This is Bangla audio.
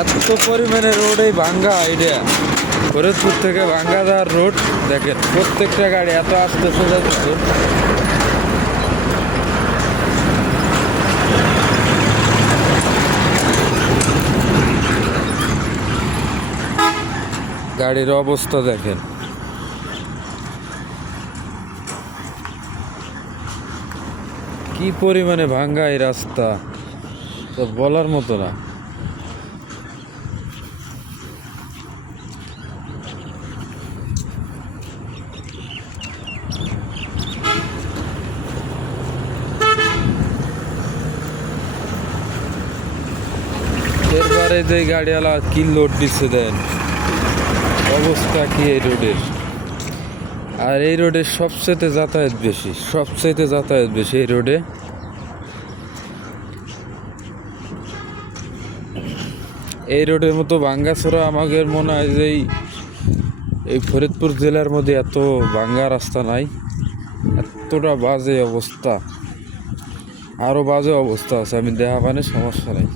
এত পরিমাণে রোড এই ভাঙ্গা এটা ফরিদপুর থেকে ভাঙ্গা যাওয়ার রোড দেখেন, প্রত্যেকটা গাড়ি এত আস্তে যাচ্ছে। গাড়ির অবস্থা দেখেন, কি পরিমাণে ভাঙ্গা এই রাস্তা, তো বলার মতো না। এরবারে যে গাড়িওয়ালা কি লোড দিচ্ছে দেন, অবস্থা কি এই রোডের। আর এই রোডে সবচেয়ে যাতায়াত বেশি এই রোডে। এই রোডের মতো ভাঙ্গাচোরা আমাদের মনে হয় যে এই ফরিদপুর জেলার মধ্যে এত ভাঙ্গা রাস্তা নাই। এতটা বাজে অবস্থা, আরও বাজে অবস্থা আছে, আমি দেখা পানি সমস্যা নাই।